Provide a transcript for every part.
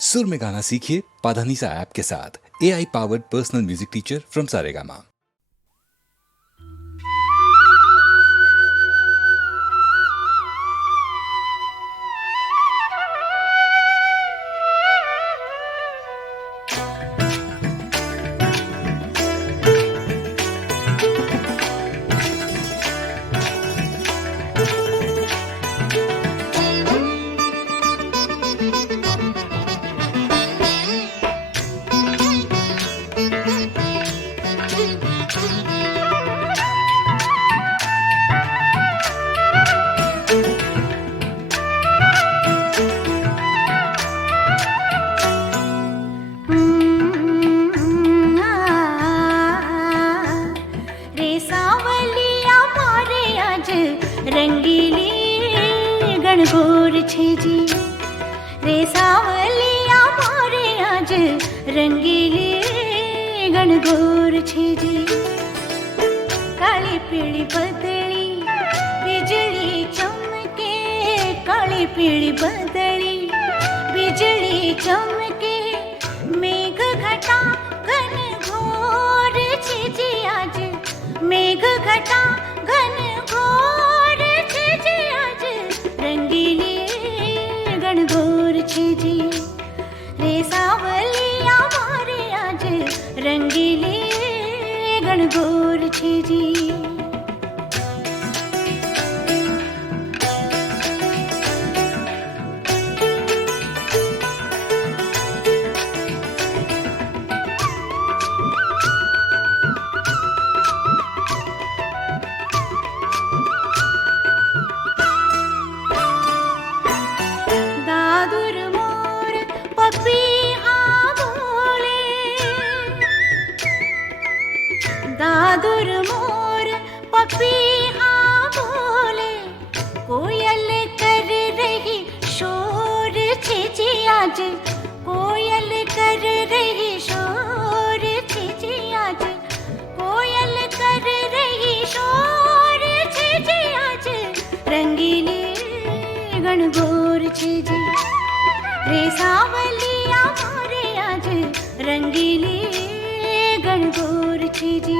सुर में गाना सीखिए पाधानीसा ऐप के साथ। AI powered personal music teacher from Saregama. पीड़ी बदली बिजली चमके मेघ घटा घन घोर छिजी आज मेघ घटा घन घोर छिजी आज रंगीली गण घोर छिजी रे सावलिया मारे आज रंगीली गण घोर छिजी। दादुर मोर पपीहा बोले कोयल कर रही शोर छिजी आज कोयल कर रही शोर छिजी आज कोयल कर रही शोर छिजी आज रंगीली गण घोर छिजी रे सावलिया मारे आज रंगीली गण घोर छिजी।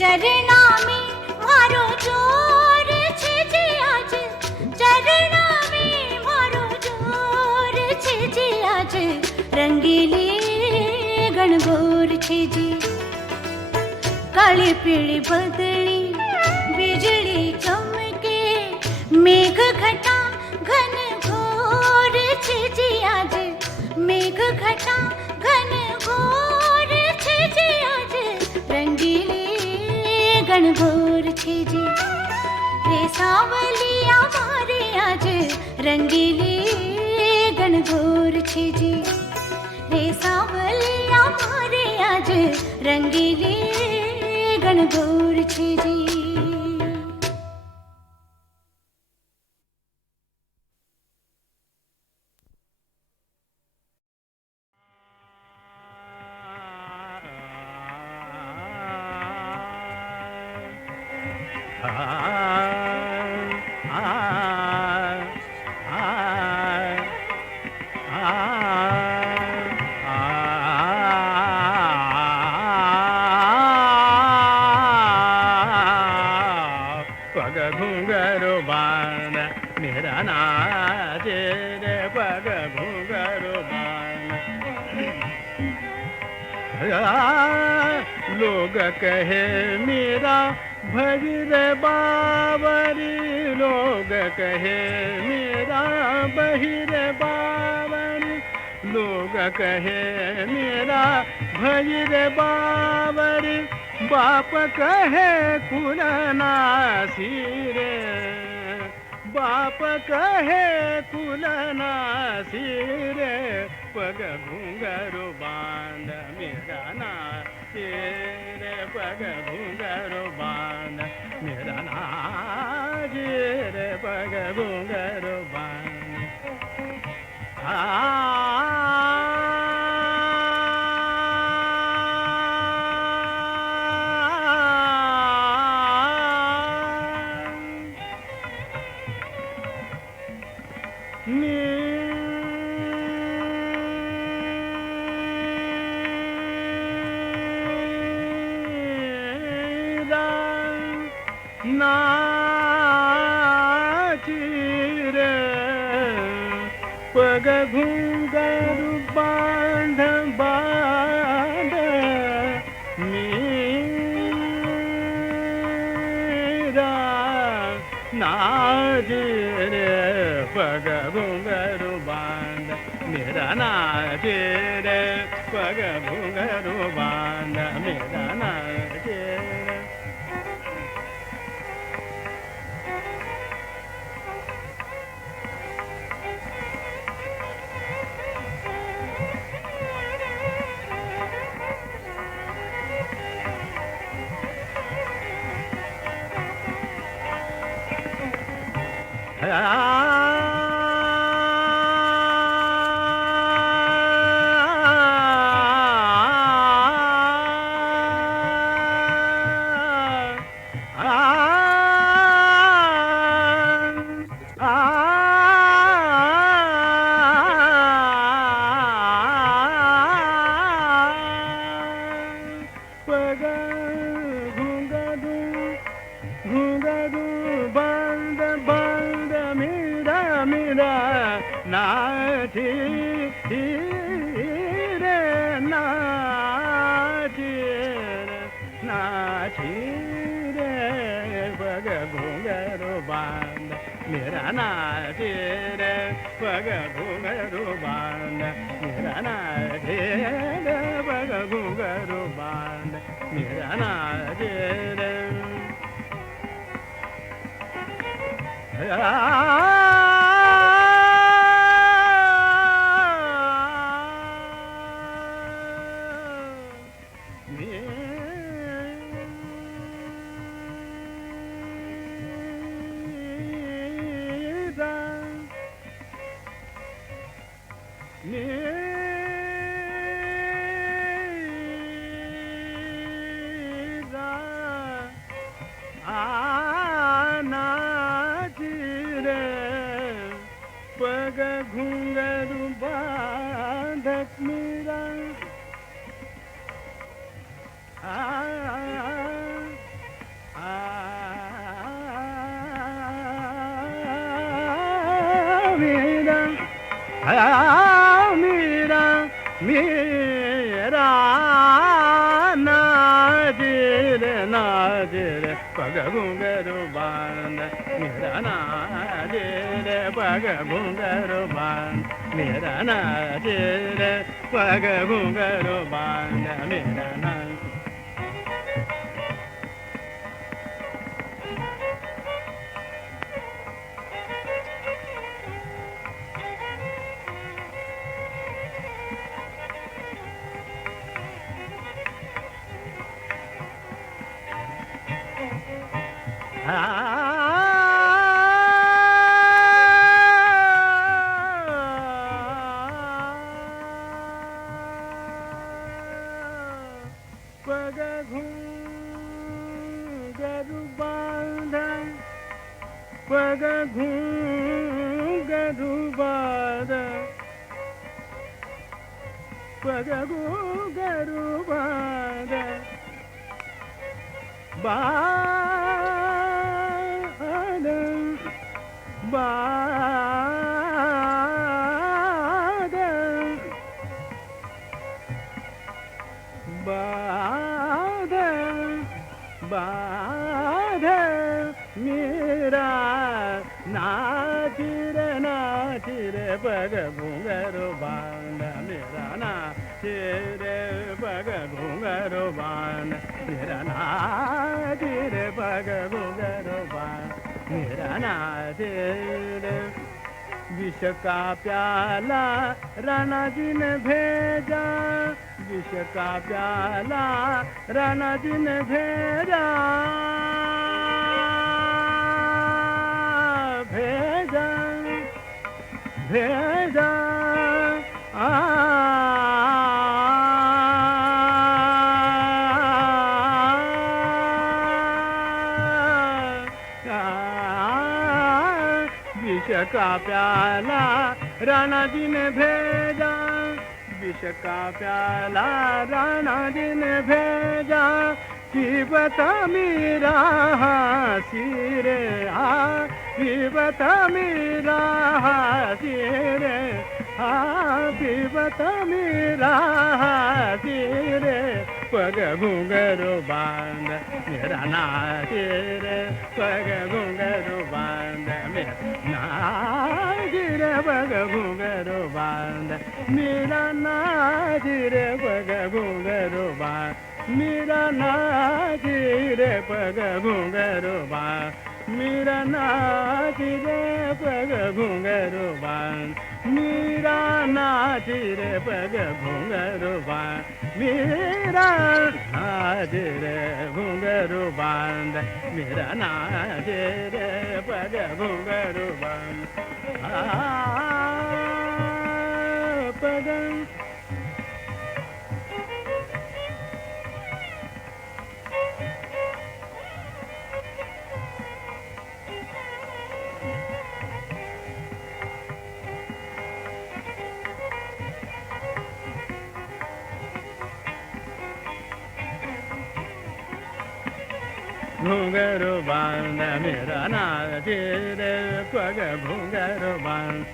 चरना में मारो जोर छिजी आज चरना में मारो जोर छिजी आज रंगीली गण घोर छिजी काली पीली बदली बिजली चमके मेघ घटा घन घोर छिजी आज मेघ घटा घन घोर छिजी आज रंगीली गण घोर छिजी रे सावलिया मारे आज रंगीली गण घोर छिजी रे सावलिया मारे आज रंगीली गण घोर छिजी। लोग कहे मेरा भज रे बावरी, लोग कहे मेरा बहिर बावरी, लोग कहे मेरा भज रे बावरी, बाप कहे कुलनासी रे, बाप कहे कुलनासी रे, पग घुंघरू बांध मेरा नाच रे, पग घुंघरू बांध मेरा नाच रे, पग घुंघरू बांध। नाच रे, पग घुंघरू बांध बांध मेरा नाच रे, पग घुंघरू बांध मेरा नाच रे, पग घुंघरू बांध मेरा नाच रे। नाची रे, नाची रे, नाची रे, पग घुंघरू बांध मेरा नाची रे, पग घुंघरू बांध मेरा नाची रे, पग घुंघरू बांध मेरा नाची रे। पग घुंघरू बांधत मेरा मेरा मेरा मेरा नाजिर नाजिर पग घुंघरू बांध मेरा नाजिर पग घुंघरू बांध मेरा नाजिर पग घुंघरू बांध मेरा नाजिर। पग घुंघरू बांध पग घुंघरू बांध पग घुंघरू बांध बांध बांध बाध मेरा नाचिरे पग घुंघरू बांध मेरा नाचिरे पग घुंघरू बांध मेरा नाचिरे पग घुंघरू बांध मेरा नाचिरे विष का प्याला राणा जी ने भेजा विष का प्याला राणा जी ने भेजा भेजा भेजा विष का प्याला राणा जी ने भेजा विष का प्याला राणा जी ने भेजा पीबत मीरा सिरे पीबत मीरा सिरे पीबत मीरा सिरे पग घुंघरू बांध मेरा नाचिरे पग घुंघरू बांध मेरा नाचिरे पग घुंघरू बांध मेरा नाचिरे पग घुंघरू बांध मेरा नाचिरे पग घुंघरू बांध मेरा नाचिरे पग घुंघरू बांध मेरा नाचिरे पग घुंघरू बांध मेरा नाचिरे घुंघरू बांध मेरा नाचिरे पग घुंघरू बांध पग घुंघरू बांध मेरा नाचिरे पग घुंघरू बांध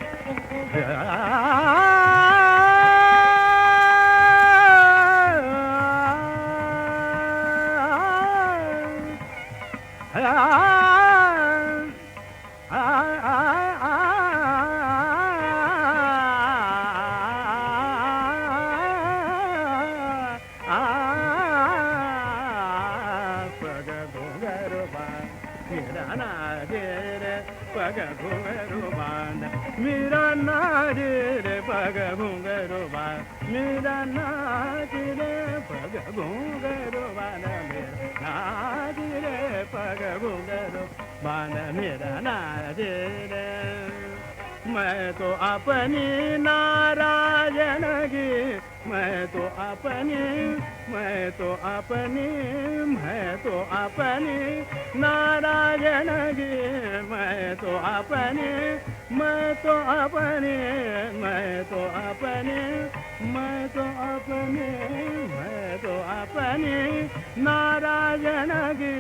पग घुंघरू बांध मेरा नाचिरे पग घुंघरू बांध मेरा नाचिरे पग घुंघरू बांध मेरा नाचिरे पग घुंघरू बांध मेरा नाचिरे मैं तो अपनी नारायण की मैं तो अपनी नारायण की मैं तो अपनी नारायण की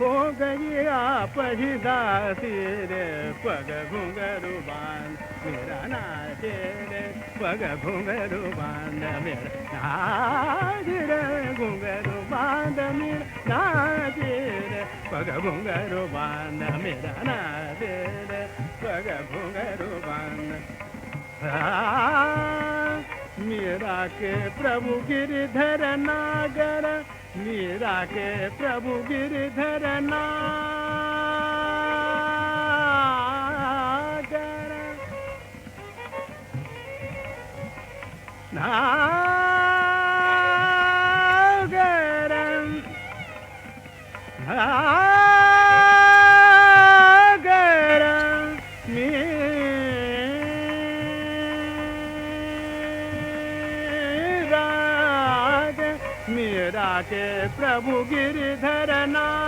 हो गई आप ही दासी रे पग घुंघरू बांध मेरा नाचिरे पग घुंघरू बांध मेरा नाचिरे घुंघरू बांध मेरा नाचिरे पग घुंघरू बांध मेरा नाचिरे पग घुंघरू बांध मीरा के प्रभु गिरधर नागर मीरा के प्रभु गिरधर नागर नागर नागर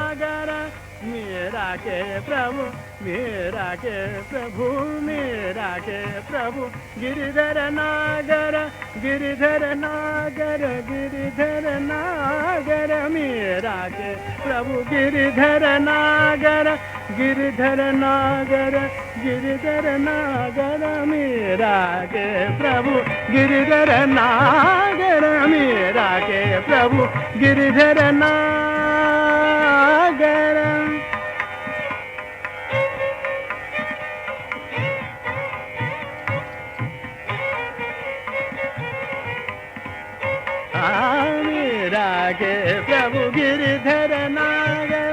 मीरा के प्रभु गिरधर नागर मीरा के प्रभु गिरधर नागर मीरा के प्रभु गिरधर नागर गिरिधर नागर मीरा के प्रभु गिरिधर नागर मीरा के प्रभु गिरिधर नागर मीरा के प्रभु गिरिधर नागर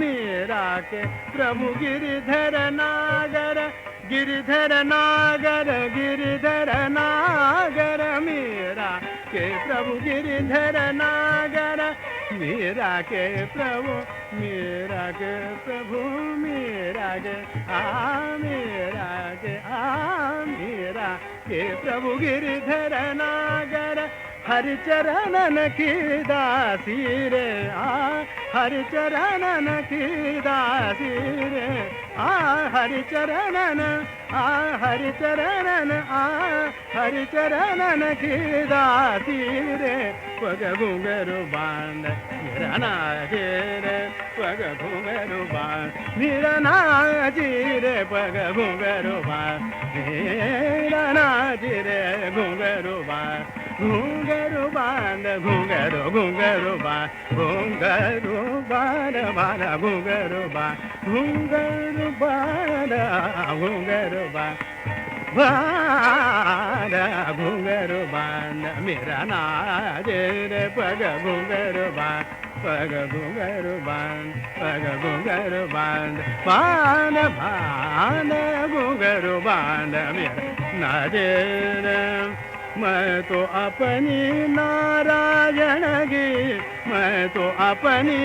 मीरा के प्रभु गिरिधर नागर गिरिधर नागर गिरिधर नागर मीरा के प्रभु गिरिधर नागर मीरा के प्रभु मीरा के प्रभु मीरा के मीरा के प्रभु गिरिधर नागर हरि चरणन की दासी रे हरि चरणन की दासी रे हरि चरणन हरि चरणन हरि चरणन की दासी रे पग घुंघरू बांध मेरा नाजी रे पग घुंघरू बांध मेरा नाजी रे पग घुंघरू बांध मेरा नाजी रे घुंघरू बांध घुंघरू बांध घुंघरू घुंघरू बांध घुंघरू बांध बांध घुंघरू बांध घुंघरू बांध घुंघरू बांध बांध घुंघरू बांध मेरा नाज रे पग घुंघरू बांध पग घुंघरू बांध पग घुंघरू बांध बांध बांध घुंघरू बांध मेरा नाज रे मैं तो अपनी नारायण की मैं तो अपनी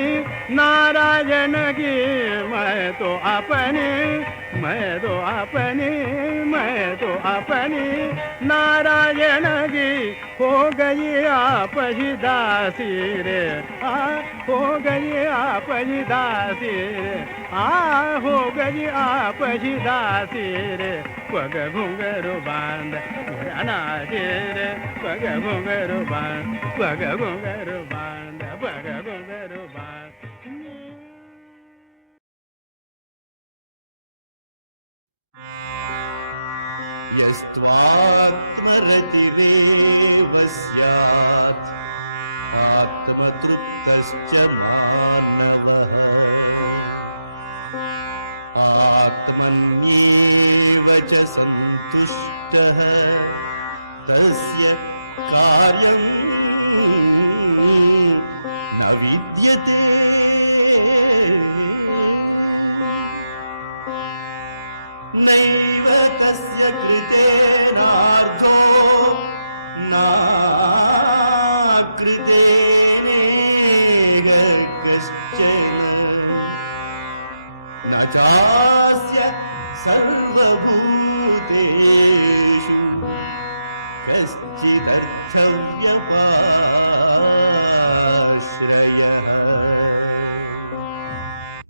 नारायण की मैं तो अपनी नारायण की हो गई आप ही दासी रे हो गई आप ही दासी रे हो गई आप ही दासी रे पग घुंघरू बांध मेरा नाजी रे पग घुंघरू बांध पग घुंघरू बांध पग घुंघरू बांध यस्त्वात्मरतिरेव स्यात् आत्मतृप्तश्च मानवः आत्मन्येव च सन्तुष्टः तस्य कार्यं न विद्यते नैव तस्य कृतेनार्धो नाकृतेनेह कश्चन न चास्य सर्वभूतेषु कश्चिदर्थव्यपाश्रयः.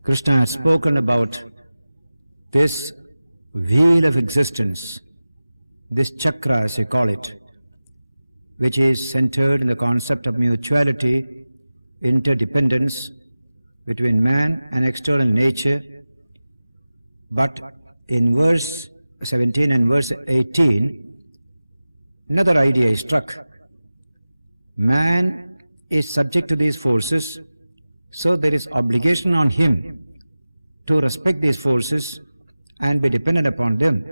Krishna has spoken about this wheel of existence, this chakra as you call it, which is centered in the concept of mutuality, interdependence between man and external nature. But in verse 17 and verse 18, another idea is struck. Man is subject to these forces, so there is obligation on him to respect these forces and be dependent upon them.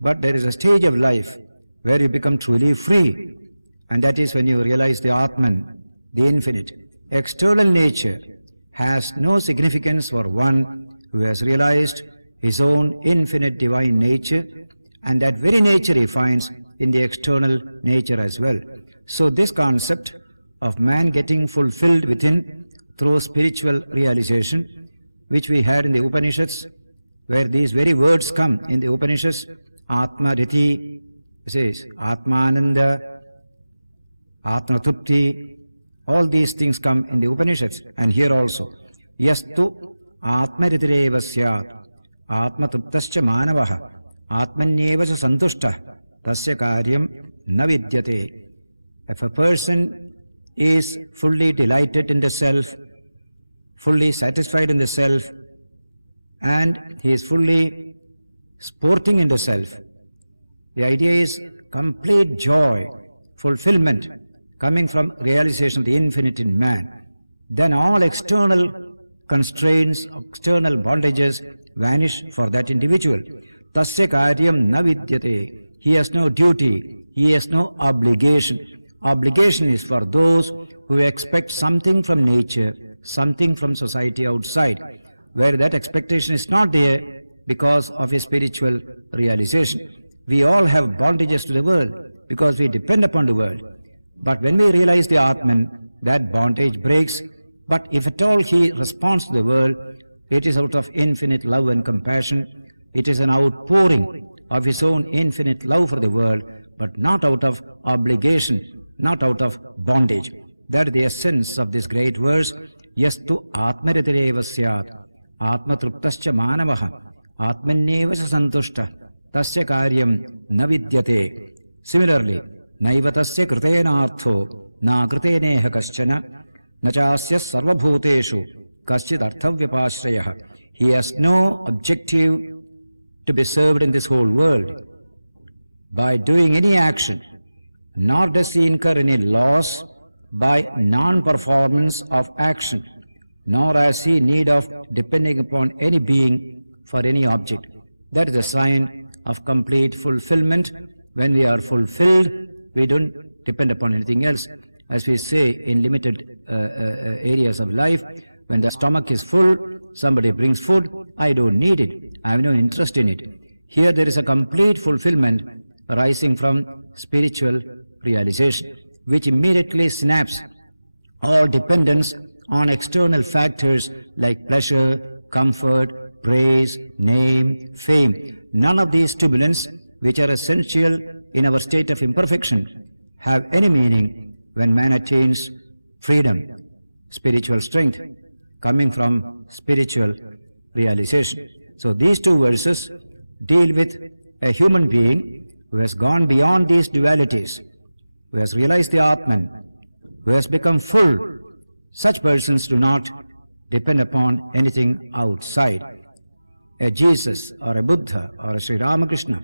But there is a stage of life where you become truly free, and that is when you realize the Atman, the infinite. External nature has no significance for one who has realized his own infinite divine nature, and that very nature he finds in the external nature as well. So this concept of man getting fulfilled within through spiritual realization, which we had in the Upanishads, where these very words come in the Upanishads, Atma Riti, says Atmananda, Atma Trupti, all these things come in the Upanishads, and here also. Yastu Atma Ritireva Syat. आत्मतृप्तश्च मानवः आत्मन्येव च सन्तुष्टः तस्य कार्यं न विद्यते. If a person is fully delighted in the self, fully satisfied in the self, and he is fully sporting in the self, the idea is complete joy, fulfillment coming from realization of the infinite in man, then all external constraints, external bondages vanish for that individual. Tasya karyam na vidyate. He has no duty, he has no obligation. Obligation is for those who expect something from nature, something from society outside, where that expectation is not there because of a spiritual realization. We all have bondages to the world because we depend upon the world. But when we realize the Atman, that bondage breaks. But if at all he responds to the world, it is out of infinite love and compassion. It is an outpouring of his own infinite love for the world, but not out of obligation, not out of bondage. That is the essence of this great verse. Yastu atmaritireva syat atmatruptascha manavaha atmanyeva cha santushta tasya karyam na vidyate. Similarly, naiva tasya kritenartho na kriteneha kaschana na chasya sarvabhuteshu kaschid arthavyapashrayah. He has no objective to be served in this whole world by doing any action, nor does he incur any loss by non-performance of action, nor has he need of depending upon any being for any object. That is a sign of complete fulfillment. When we are fulfilled, we don't depend upon anything else. As we say in limited areas of life, when the stomach is full, somebody brings food, I don't need it, I have no interest in it. Here there is a complete fulfillment arising from spiritual realization, which immediately snaps all dependence on external factors like pleasure, comfort, praise, name, fame. None of these stimulants, which are essential in our state of imperfection, have any meaning when man attains freedom, spiritual strength, coming from spiritual realization. So these two verses deal with a human being who has gone beyond these dualities, who has realized the Atman, who has become full. Such persons do not depend upon anything outside. A Jesus or a Buddha or a Sri Ramakrishna,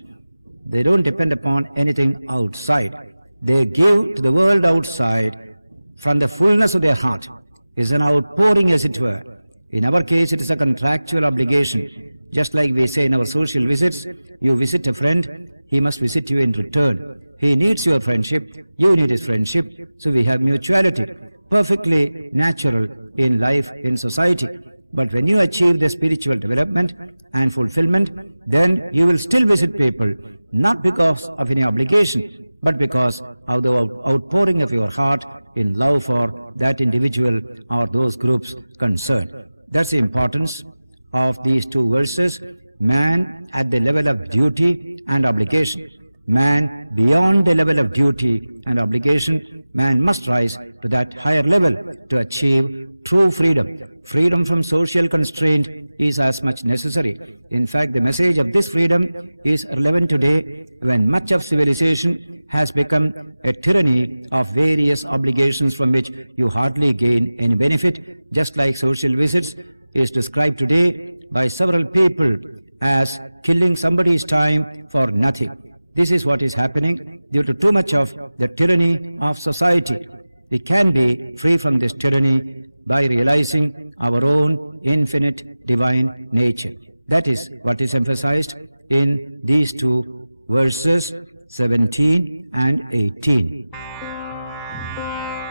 they don't depend upon anything outside. They give to the world outside from the fullness of their heart. Is an outpouring, as it were. In our case, it is a contractual obligation. Just like we say in our social visits, you visit a friend, he must visit you in return. He needs your friendship, you need his friendship, so we have mutuality. Perfectly natural in life, in society. But when you achieve the spiritual development and fulfillment, then you will still visit people, not because of any obligation, but because of the outpouring of your heart in love for that individual or those groups concerned. That's the importance of these two verses. Man at the level of duty and obligation. Man beyond the level of duty and obligation, man must rise to that higher level to achieve true freedom. Freedom from social constraint is as much necessary. In fact, the message of this freedom is relevant today when much of civilization has become a tyranny of various obligations from which you hardly gain any benefit, just like social visits is described today by several people as killing somebody's time for nothing. This is what is happening due to too much of the tyranny of society. We can be free from this tyranny by realizing our own infinite divine nature. That is what is emphasized in these two verses 17 and 18.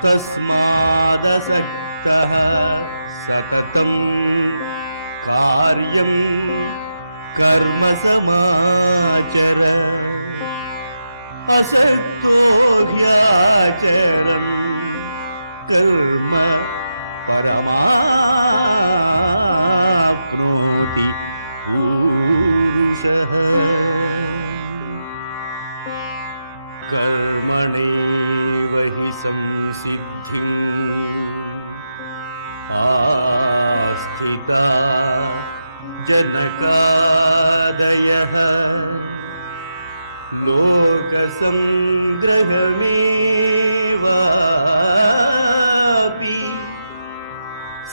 तस्मादसक्तः सततं कार्यं कर्म समाचर असक्तो ह्याचरन् कर्म परमाप्नोति पूरुषः कर्मणैव हि संसिद्धिम् आस्थिता जनकादयः लोकसंग्रहमेवापि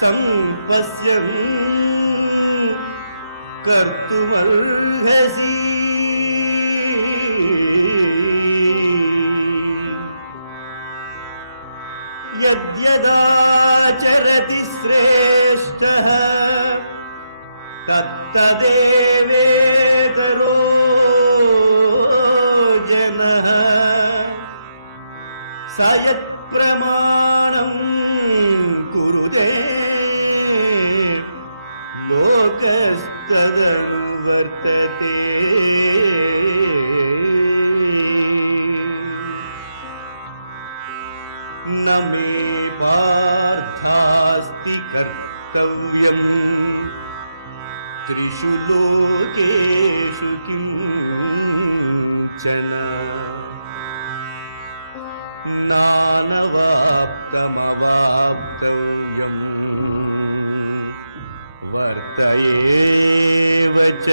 सम्पश्यन् कर्तुमर्हसि यद्यदाचरति श्रेष्ठः तत्तदेवेतरो जनः स यत्प्रमाणं कुरुते लोकस्तदनुवर्तते न मे पार्थास्ति कर्तव्यम् त्रिषु लोकेषु किञ्चन नानवाप्तमवाप्तव्यम् वर्त एव च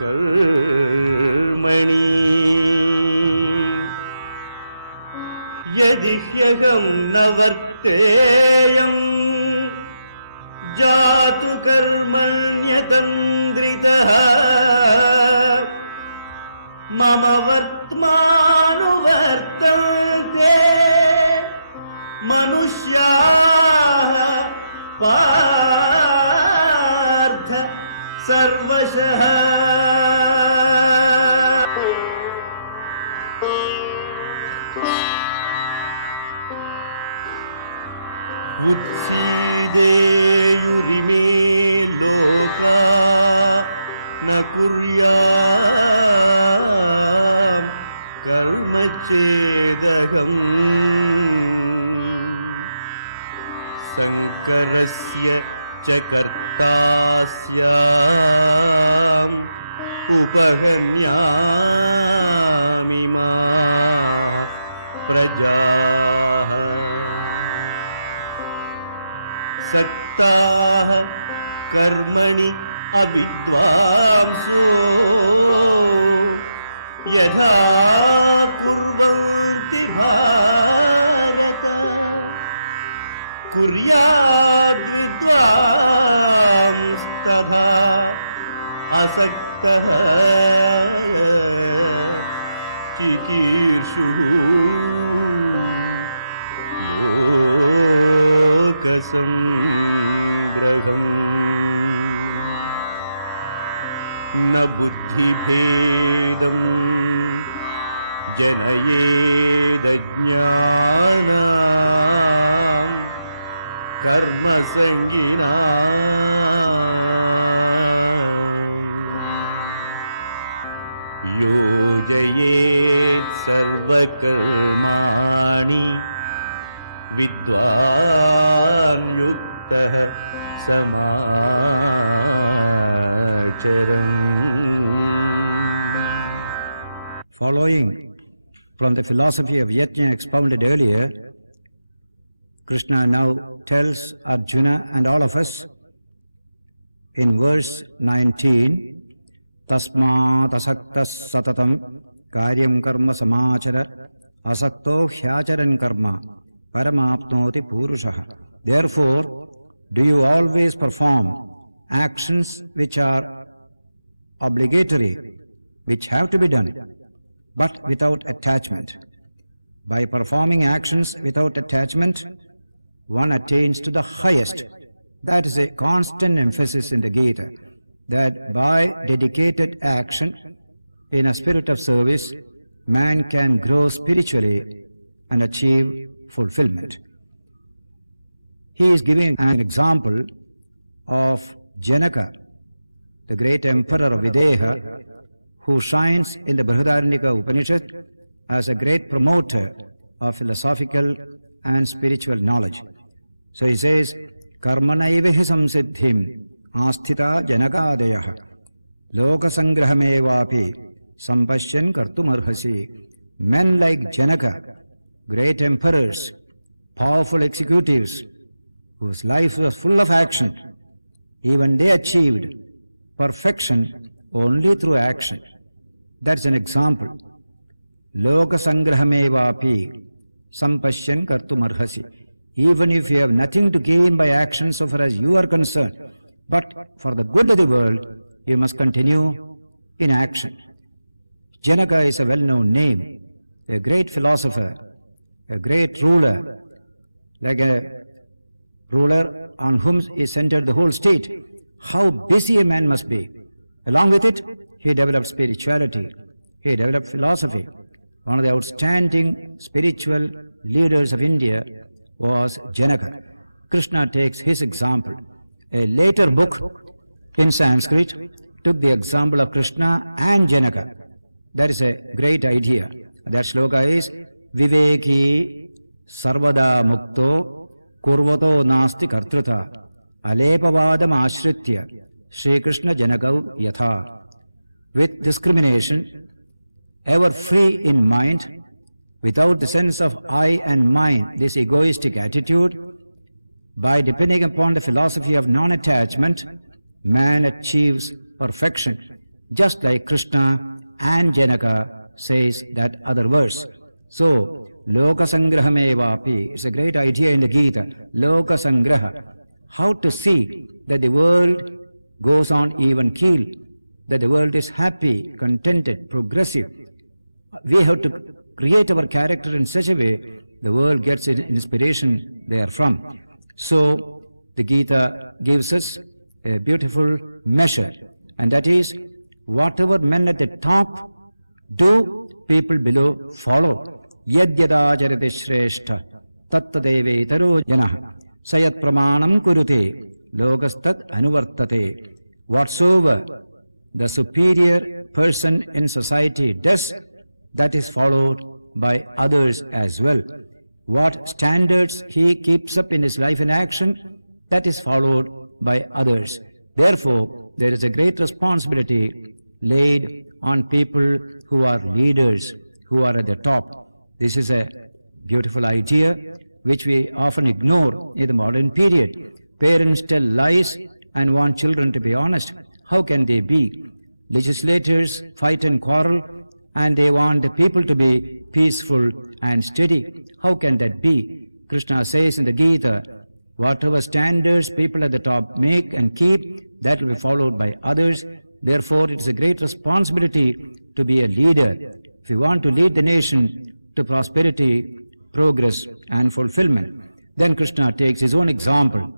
कर्मणि यदि ह्यहं न वर्तेयम् जातु कर्मण्यतन्द्रितः मम वर्त्मानुवर्तन्ते मनुष्याः पार्थ सर्वशः उत्सीदेयुरिमे लोका न कुर्याम् कर्म चेदहम् शङ्करस्य च कर्ता स्याम् उपहन्यामि मा प्रजाः सक्ताः कर्मणि अविद्वांसो यथा कुर्वन्ति भारत कुर्याद्विद्वांस्तथा असक्तः चिकीर्षुः लोकसंग्रहम् न बुद्धिभेदं जनयेदज्ञानाम् कर्मसङ्गिनाम् योजयेत् सर्वकर्माणि विद्वान् युक्तः समाचरन्. Following from the philosophy of Yajna expounded earlier, Krishna now tells Arjuna and all of us in verse 19, Tasmat asaktas satatam karyam karma samachara asakto hyacharan karma paramapnoti purushaha. Therefore, do you always perform actions which are obligatory, which have to be done, but without attachment. By performing actions without attachment, one attains to the highest. That is a constant emphasis in the Gita, that by dedicated action in a spirit of service, man can grow spiritually and achieve fulfillment. He is giving an example of Janaka, the great emperor of Videha, who shines in the Brihadaranyaka Upanishad as a great promoter of philosophical and spiritual knowledge. So he says, Karmanaivehi samsiddhim asthita janakadayaha lokasangrahamevapi sampashyan kartumarhasi. Men like Janaka, great emperors, powerful executives, whose life was full of action, even they achieved perfection only through action. That's an example. Lokasangrahamevapi sampashyan kartum arhasi. Even if you have nothing to gain by action so far as you are concerned, but for the good of the world, you must continue in action. Janaka is a well-known name, a great philosopher, a great ruler, like a ruler on whom is centered the whole state. How busy a man must be. Along with it, he developed spirituality, he developed philosophy. One of the outstanding spiritual leaders of India was Janaka. Krishna takes his example. A later book in Sanskrit took the example of Krishna and Janaka. That is a great idea. That shloka is Viveki sarvada mukto kurvato nasti kartruta alepavadam ashritya Shri Krishna Janakau yatha. With discrimination, ever free in mind, without the sense of I and mine, this egoistic attitude, by depending upon the philosophy of non-attachment, man achieves perfection, just like Krishna and Janaka says that other verse. So, Lokasangrahamevapi, it's a great idea in the Gita, Lokasangraha, how to see that the world goes on even keel, that the world is happy, contented, progressive. We have to create our character in such a way the world gets inspiration therefrom. So, the Gita gives us a beautiful measure, and that is, whatever men at the top do, people below follow. Yadyadacharati shrestha tattadevetaro janah sayat pramanam kurute lokastat anuvartate. Whatsoever the superior person in society does, that is followed by others as well. What standards he keeps up in his life and action, that is followed by others. Therefore, there is a great responsibility laid on people who are leaders, who are at the top. This is a beautiful idea which we often ignore in the modern period. Parents tell lies and want children to be honest. How can they be? Legislators fight and quarrel, and they want the people to be peaceful and steady. How can that be? Krishna says in the Gita, whatever standards people at the top make and keep, that will be followed by others. Therefore, it is a great responsibility to be a leader if you want to lead the nation to prosperity, progress and fulfillment. Then Krishna takes his own example,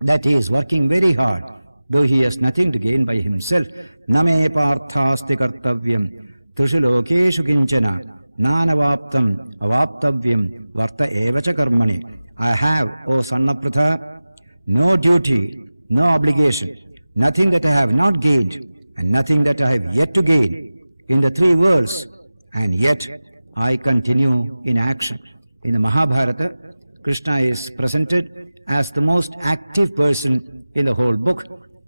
that he is working very hard, though he has nothing to gain by himself. Name parthasti kartavyam trishu lokeshu kinchana nanavaptam avaptavyam varta evacha karmani. I have, O son of Pritha, no duty, no obligation, nothing that I have not gained, and nothing that I have yet to gain in the three worlds, and yet I continue in action. In the Mahabharata, Krishna is presented as the most active person in the whole book.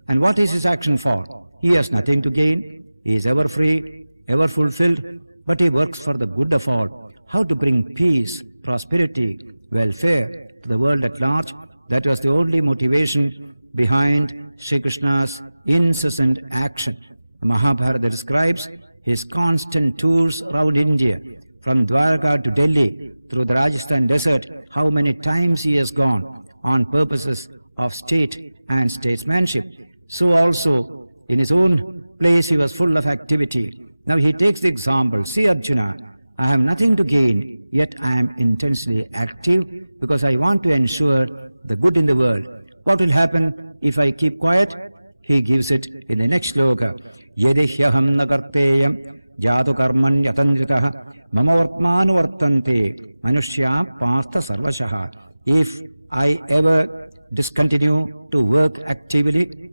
And what is his action for? He has nothing to gain, he is ever free, ever fulfilled, but he works for the good of all. How to bring peace, prosperity, welfare to the world at large. That was the only motivation behind Sri Krishna's incessant action. The Mahabharata describes his constant tours around India, from Dwarka to Delhi, through the Rajasthan desert, how many times he has gone on purposes of state and statesmanship. So also, in his own place, he was full of activity. Now he takes the example, see Arjuna, I have nothing to gain, yet I am intensely active because I want to ensure the good in the world. What will happen if I keep quiet? He gives it in the next sloka. Yedihyaham nakarteyam jatu karman yatandritaha mamavartmanu vartante manushya partha sarvashaha. If I ever discontinue to work actively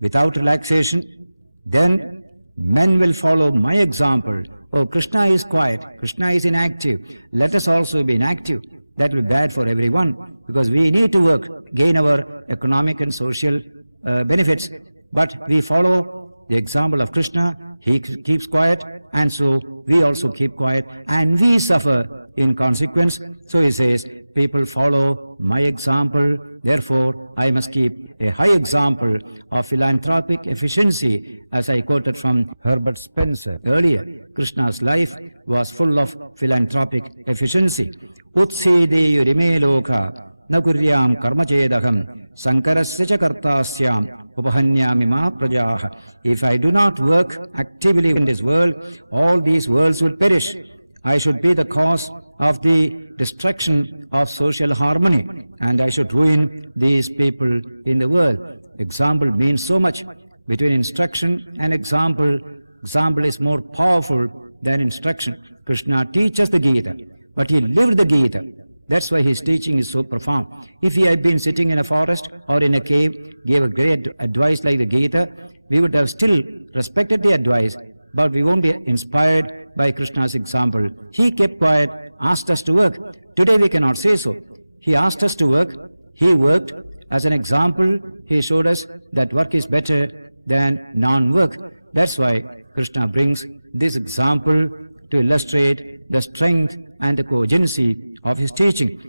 without relaxation, then men will follow my example. Oh, Krishna is quiet, Krishna is inactive. Let us also be inactive. That will be bad for everyone, because we need to work, gain our economic and social benefits. But we follow the example of Krishna. He keeps quiet, and so we also keep quiet, and we suffer in consequence. So he says, people follow my example, therefore I must keep a high example of philanthropic efficiency, as I quoted from Herbert Spencer earlier. Krishna's life was full of philanthropic efficiency. Utsideyurime loka na kuryam karma chedaham sankarasya cha kartasyam upahanyami ma prajaha. If I do not work actively in this world, all these worlds will perish. I should be the cause of the destruction of social harmony, and I should ruin these people in the world. Example means so much. Between instruction and example, example is more powerful than instruction. Krishna teaches the Gita, but he lived the Gita. That's why his teaching is so profound. If he had been sitting in a forest or in a cave, gave a great advice like the Gita, we would have still respected the advice, but we won't be inspired by Krishna's example. He kept quiet, asked us to work. Today we cannot say so. He asked us to work. He worked. As an example, he showed us that work is better than non-work. That's why Krishna brings this example to illustrate the strength and the cogency of his teaching.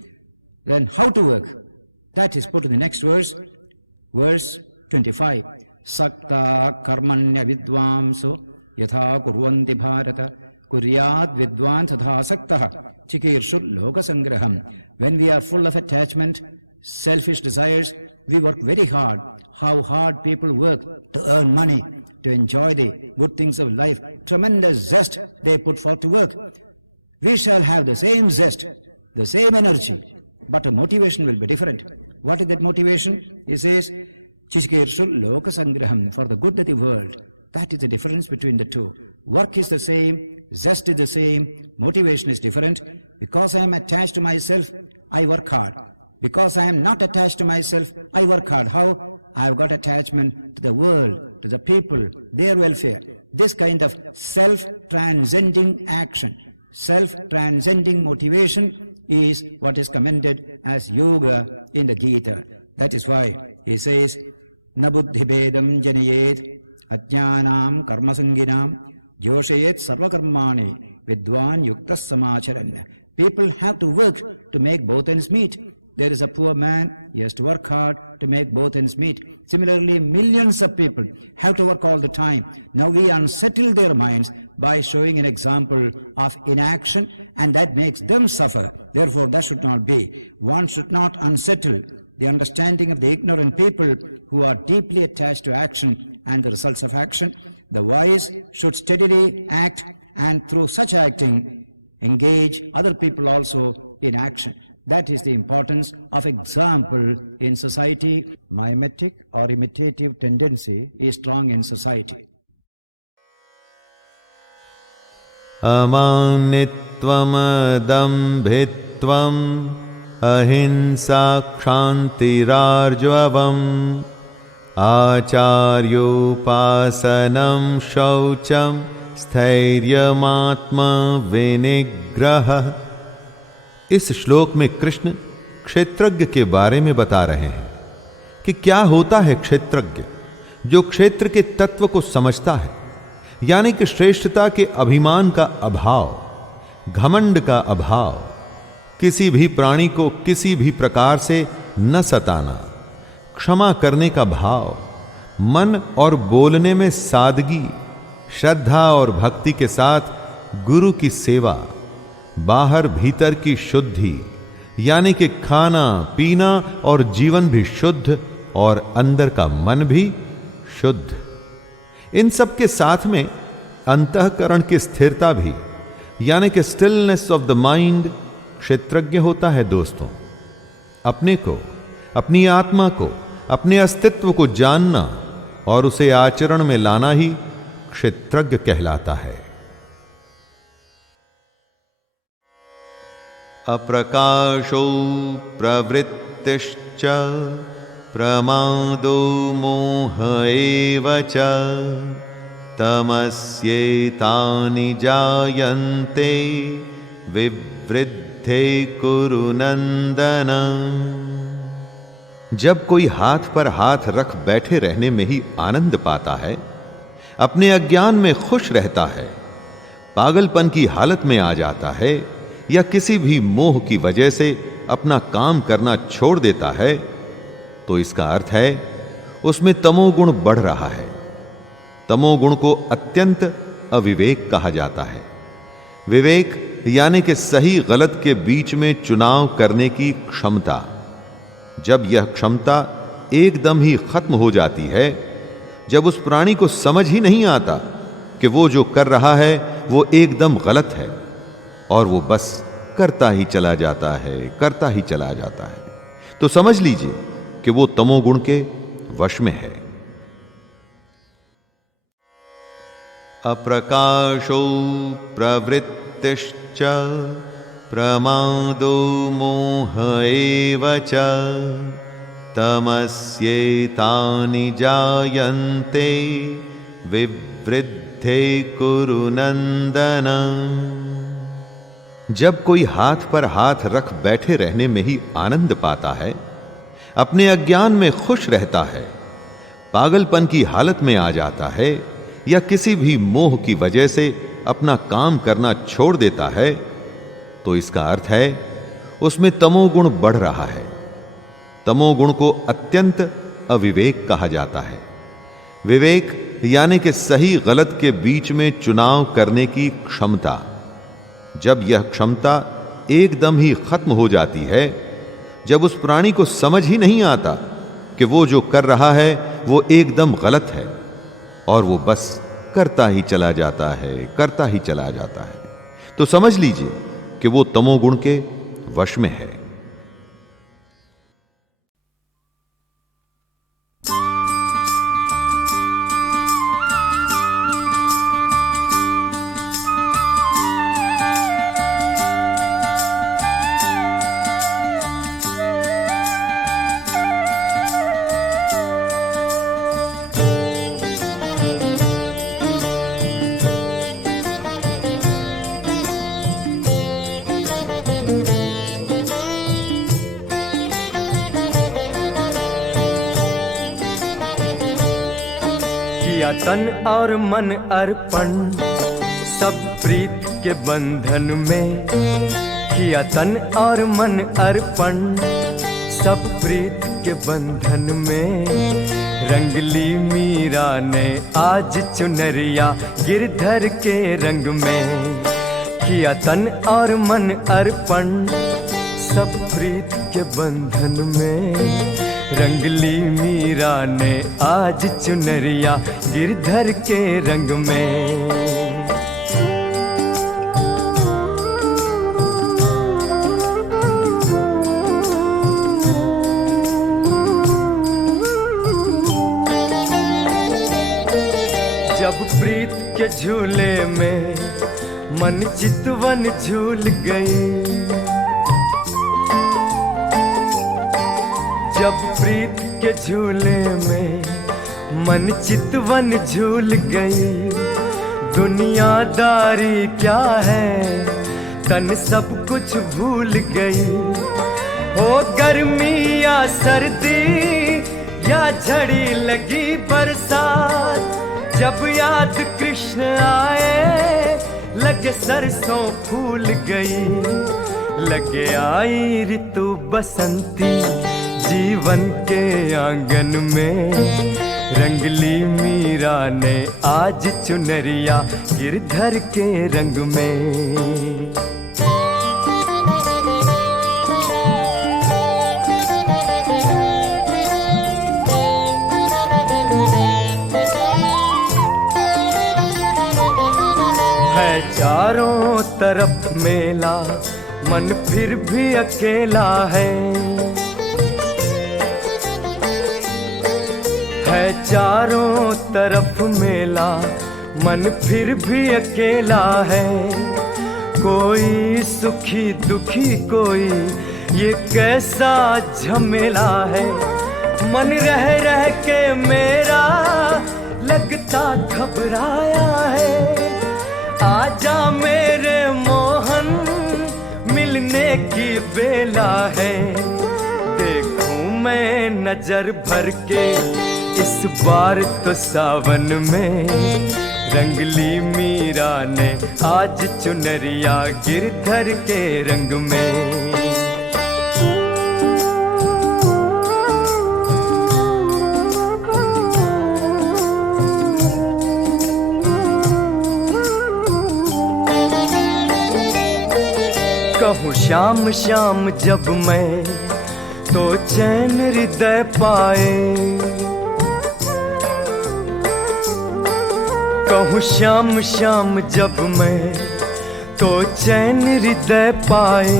Then how to work? That is put in the next verse, verse 25. Sakta karmanya vidvamso yatha kurvanti bharata kuryat vidvan tadha saktaha chikirshur loka sangraham. When we are full of attachment, selfish desires, we work very hard. How hard people work to earn money, to enjoy the good things of life. Tremendous zest they put forth to work. We shall have the same zest, the same energy, but the motivation will be different. What is that motivation? He says, Chishkirshul Loka Sangraham, for the good of the world. That is the difference between the two. Work is the same, zest is the same, motivation is different. Because I am attached to myself, I work hard. Because I am not attached to myself, I work hard. How? I have got attachment to the world, to the people, their welfare. This kind of self-transcending action, self-transcending motivation is what is commended as yoga in the Gita. That is why he says, Na buddhi bedam janayet ajnanam karmasanginam joshayet sarvakarmani vidwan yuktas samacharan. People have to work to make both ends meet. There is a poor man, he has to work hard to make both ends meet. Similarly, millions of people have to work all the time. Now we unsettle their minds by showing an example of inaction, and that makes them suffer. Therefore, that should not be. One should not unsettle the understanding of the ignorant people who are deeply attached to action and the results of action. The wise should steadily act, and through such acting, engage other people also in action. That is the importance of example in society. Mimetic or imitative tendency is strong in society. Amanitvam adambhitvam ahimsa kshantirarjvavam acharyopasanam shaucham स्थैर्यमात्मा विनिग्रह। इस श्लोक में कृष्ण क्षेत्रज्ञ के बारे में बता रहे हैं कि क्या होता है क्षेत्रज्ञ, जो क्षेत्र के तत्व को समझता है, यानी कि श्रेष्ठता के अभिमान का अभाव, घमंड का अभाव, किसी भी प्राणी को किसी भी प्रकार से न सताना, क्षमा करने का भाव, मन और बोलने में सादगी, श्रद्धा और भक्ति के साथ गुरु की सेवा, बाहर भीतर की शुद्धि, यानी कि खाना पीना और जीवन भी शुद्ध और अंदर का मन भी शुद्ध। इन सब के साथ में अंतःकरण की स्थिरता भी, यानी कि स्टिलनेस ऑफ द माइंड क्षेत्रज्ञ होता है। दोस्तों, अपने को, अपनी आत्मा को, अपने अस्तित्व को जानना और उसे आचरण में लाना ही क्षेत्रज्ञ कहलाता है। अप्रकाशो प्रवृत्तिश्च प्रमादो मोह एव च तमस्येतानि जायन्ते विवृद्धे कुरु नंदन। जब कोई हाथ पर हाथ रख बैठे रहने में ही आनंद पाता है, अपने अज्ञान में खुश रहता है, पागलपन की हालत में आ जाता है, या किसी भी मोह की वजह से अपना काम करना छोड़ देता है, तो इसका अर्थ है उसमें तमोगुण बढ़ रहा है। तमोगुण को अत्यंत अविवेक कहा जाता है। विवेक यानी कि सही गलत के बीच में चुनाव करने की क्षमता। जब यह क्षमता एकदम ही खत्म हो जाती है, जब उस प्राणी को समझ ही नहीं आता कि वो जो कर रहा है वो एकदम गलत है, और वो बस करता ही चला जाता है, करता ही चला जाता है, तो समझ लीजिए कि वो तमोगुण के वश में है। अप्रकाशो प्रवृत्तिश्च प्रमादो मोह एव च तमस्येतानि जायन्ते विवृद्धे कुरु नंदन। जब कोई हाथ पर हाथ रख बैठे रहने में ही आनंद पाता है, अपने अज्ञान में खुश रहता है, पागलपन की हालत में आ जाता है, या किसी भी मोह की वजह से अपना काम करना छोड़ देता है, तो इसका अर्थ है उसमें तमोगुण बढ़ रहा है। तमोगुण को अत्यंत अविवेक कहा जाता है। विवेक यानी कि सही गलत के बीच में चुनाव करने की क्षमता। जब यह क्षमता एकदम ही खत्म हो जाती है, जब उस प्राणी को समझ ही नहीं आता कि वो जो कर रहा है वो एकदम गलत है, और वो बस करता ही चला जाता है, करता ही चला जाता है, तो समझ लीजिए कि वो तमोगुण के वश में है। तन और मन अर्पण सब प्रीत के बंधन में, किया तन और मन अर्पण सब प्रीत के बंधन में। रंगली मीरा ने आज चुनरिया गिरधर के रंग में, किया तन और मन अर्पण सब प्रीत के बंधन में। रंगली मीरा ने आज चुनरिया गिरधर के रंग में। जब प्रीत के झूले में मन चितवन झूल गई, जब प्रीत के झूले में मन चितवन झूल गई। दुनियादारी क्या है तन सब कुछ भूल गई। हो गर्मी या सर्दी या झड़ी लगी बरसात, जब याद कृष्ण आए लगे सरसों फूल गई। लगे आई ऋतु बसंती जीवन के आंगन में। रंगली मीरा ने आज चुनरिया गिरधर के रंग में। है चारों तरफ मेला मन फिर भी अकेला है चारों तरफ मेला मन फिर भी अकेला है। कोई सुखी दुखी कोई ये कैसा झमेला है। मन रह रह के मेरा लगता घबराया है। आजा मेरे मोहन मिलने की बेला है। देखूं मैं नजर भर के इस बार तो सावन में। रंगली मीरा ने आज चुनरिया गिरधर के रंग में। कहूँ श्याम श्याम जब मैं तो चैन हृदय पाए, कहूँ श्याम श्याम जब मैं तो चैन हृदय पाए।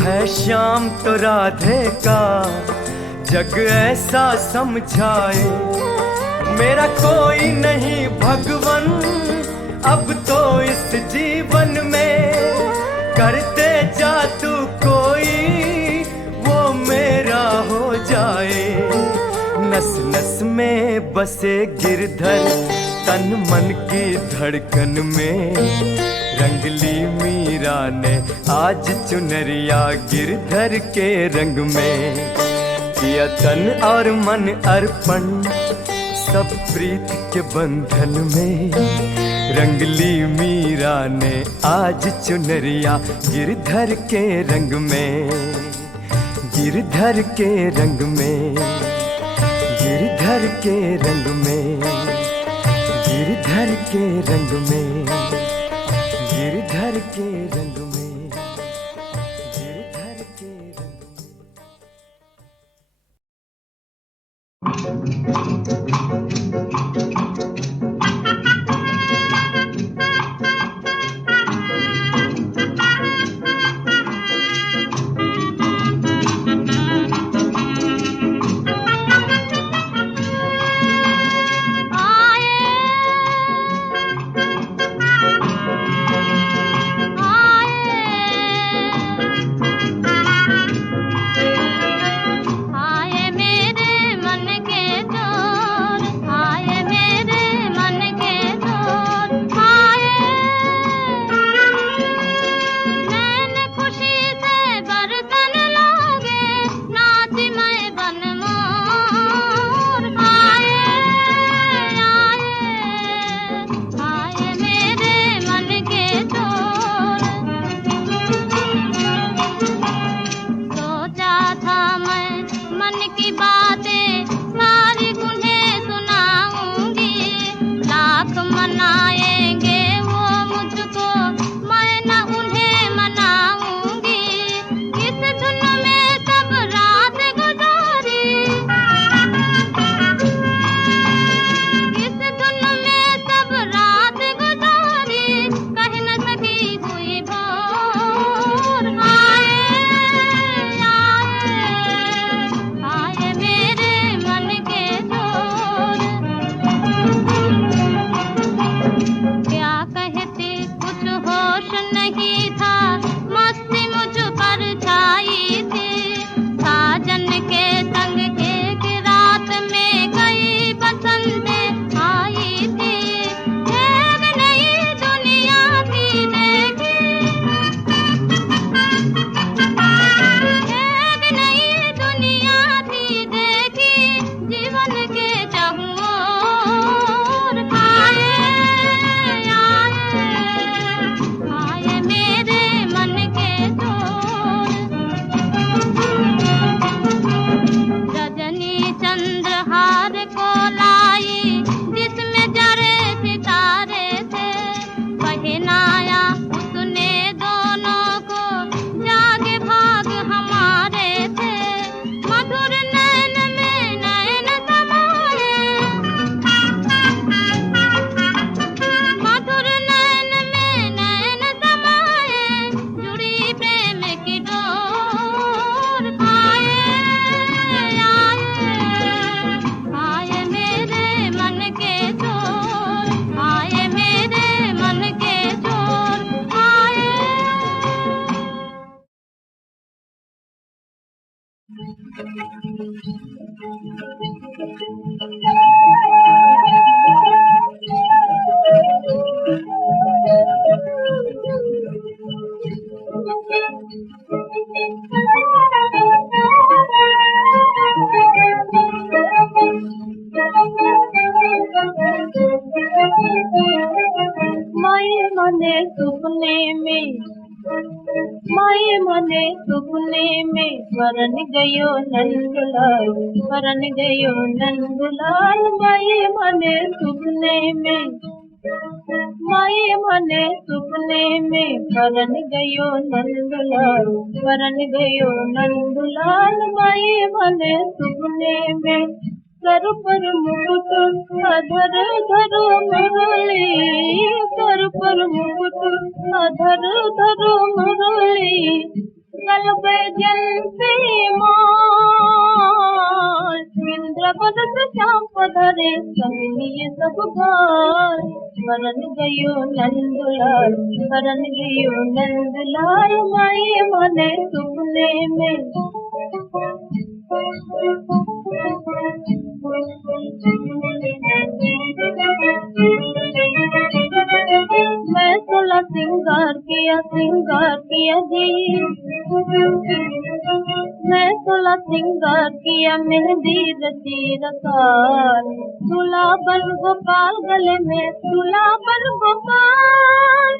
है श्याम तो राधे का जग ऐसा समझाए, मेरा कोई नहीं भगवन अब तो इस जीवन में, करते जा तू कोई वो मेरा हो जाए। नस नस में बसे गिरधर तन मन की धड़कन में, रंगली मीरा ने आज चुनरिया गिरधर के रंग में। किया तन और मन अर्पण सब प्रीत के बंधन में, रंगली मीरा ने आज चुनरिया गिरधर के रंग में, गिरधर के रंग में, गिरधर के रंग में, गिरधर के रंग में, गिरधर के रंग में, गिरधर के रंग में। परन गयो नंदलाल, परन गयो नंदलाल, माई मने सुपने में, माई मने सुपने में, परन गयो नंदलाल, परन गयो नंदलाल, माई मने सुपने में। सर पर मुकुट अधर धरो मुरली, सर पर मुकुट अधर धरो मुरली, गल जंती माल, इंद्र बदस श्याम पधरे संगिए सब भाल, परन गयो नंदलाल, परन गयो नंदलाल, माई मने सुपने में। मैं 16 सिंगार किया जी, मैं 16 सिंगार किया, मेहंदी रची रसाल, दूल्हा बन गोपाल गले में, दूल्हा बन गोपाल,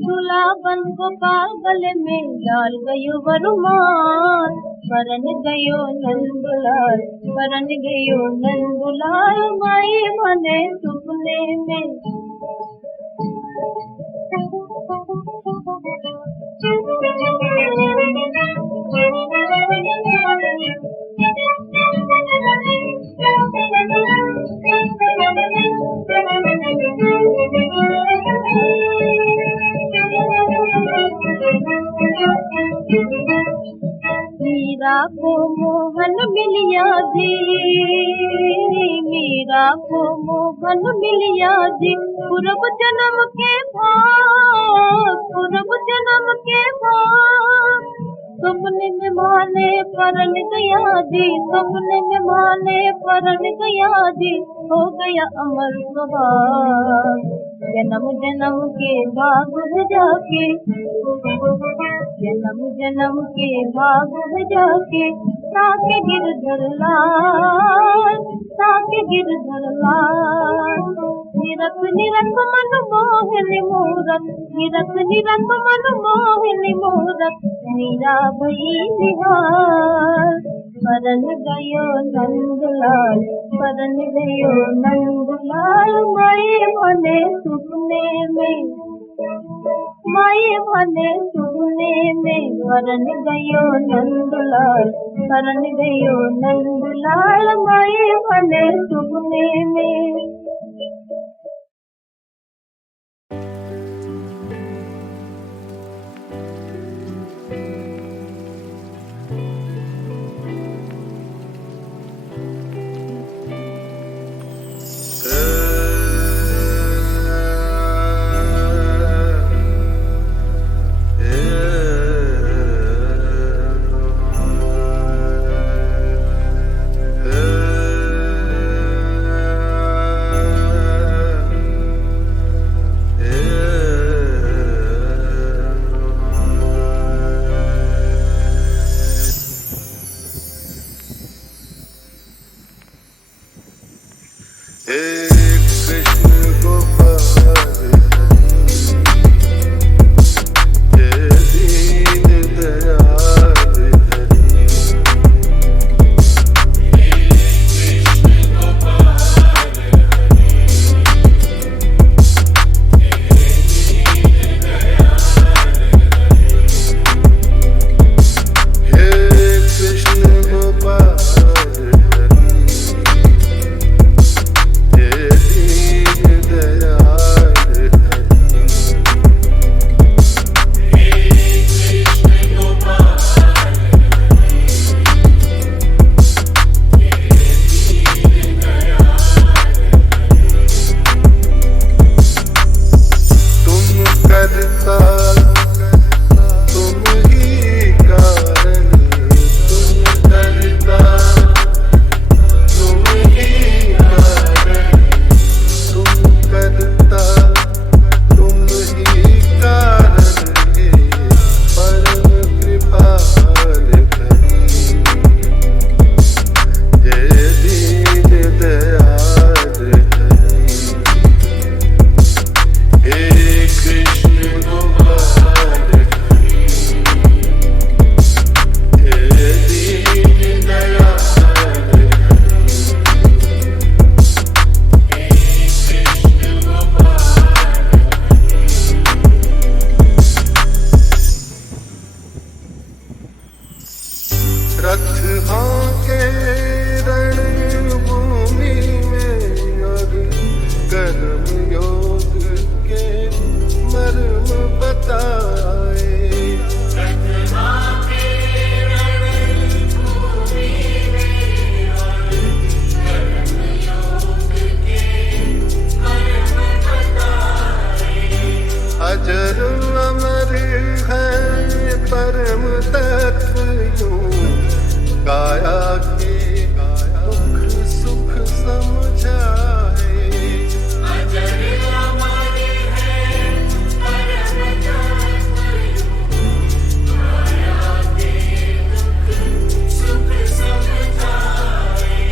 दूल्हा बन गोपाल गले में, डाल गयो वरुमान, परन गयो नंदलाल, परन गयो नंदलाल, माई मने सुपने में। मीरा को मोहन मिलिया जी, मीरा को मोहन मिलिया जी, पूर्व जन्म के भाग, पूर्व जन्म के भाग, सपने में माने परन गया जी, सपने में माने परन गया जी, हो गया अमर स्वभाव, जन्म जन्म के भाग है जाके, जन्म जन्म के भाग है जाके, ताके गिरधर लाल, ताके गिरधर लाल, निरख निरख मन मोहिनी मूरत, निरख निरख मन मोहिनी मूरत, मीरा भई निहार, परन गयो नंदलाल, परन गयो नंदलाल, माई मने सुपने में, माई मने सुपने में, परन गयो नंदलाल, परन गयो नंदलाल, माई मने सुपने में। रथ के रणभूमि में और कर्म योग के मर्म बताए। अजर अमर है परम तत्व यूं काया की दुख सुख समझाए। अजर अमर है परम तत्व यूं काया की दुख सुख समझाए।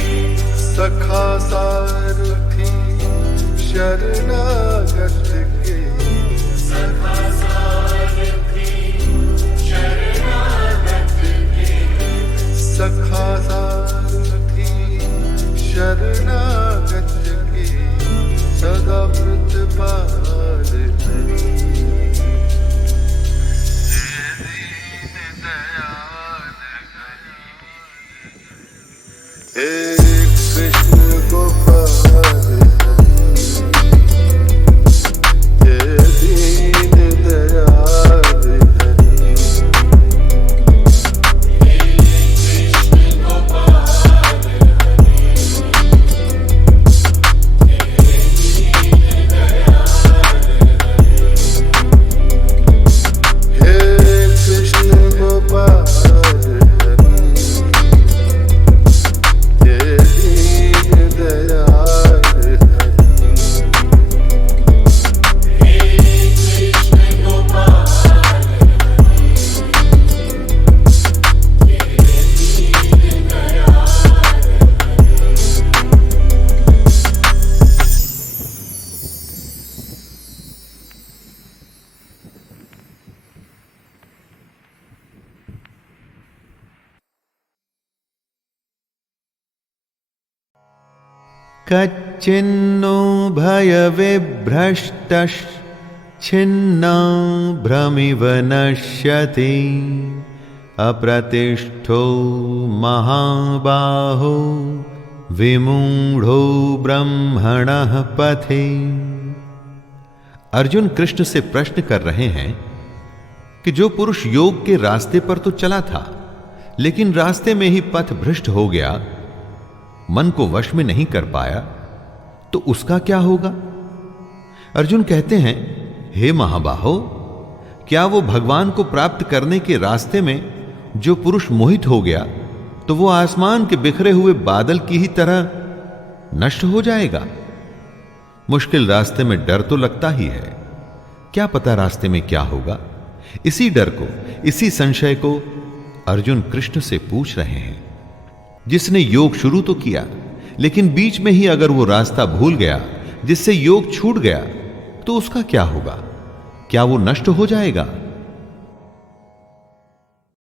सखा सारथी शरणागत के सखा सारथी शरणागत के सदा प्रतिपाल करी। हे कृष्ण गोपाल हे दीन दयाल हरि। कच्चिन्नो भयविभ्रष्टश्छिन्ना भ्रमिव नश्यति अप्रतिष्ठो महाबाहो विमूढ़ो ब्रह्मणः पथे। अर्जुन कृष्ण से प्रश्न कर रहे हैं कि जो पुरुष योग के रास्ते पर तो चला था, लेकिन रास्ते में ही पथ भ्रष्ट हो गया, मन को वश में नहीं कर पाया, तो उसका क्या होगा? अर्जुन कहते हैं, हे महाबाहो, क्या वो भगवान को प्राप्त करने के रास्ते में जो पुरुष मोहित हो गया, तो वो आसमान के बिखरे हुए बादल की ही तरह नष्ट हो जाएगा? मुश्किल रास्ते में डर तो लगता ही है, क्या पता रास्ते में क्या होगा। इसी डर को, इसी संशय को अर्जुन कृष्ण से पूछ रहे हैं। जिसने योग शुरू तो किया, लेकिन बीच में ही अगर वो रास्ता भूल गया, जिससे योग छूट गया, तो उसका क्या होगा? क्या वो नष्ट हो जाएगा?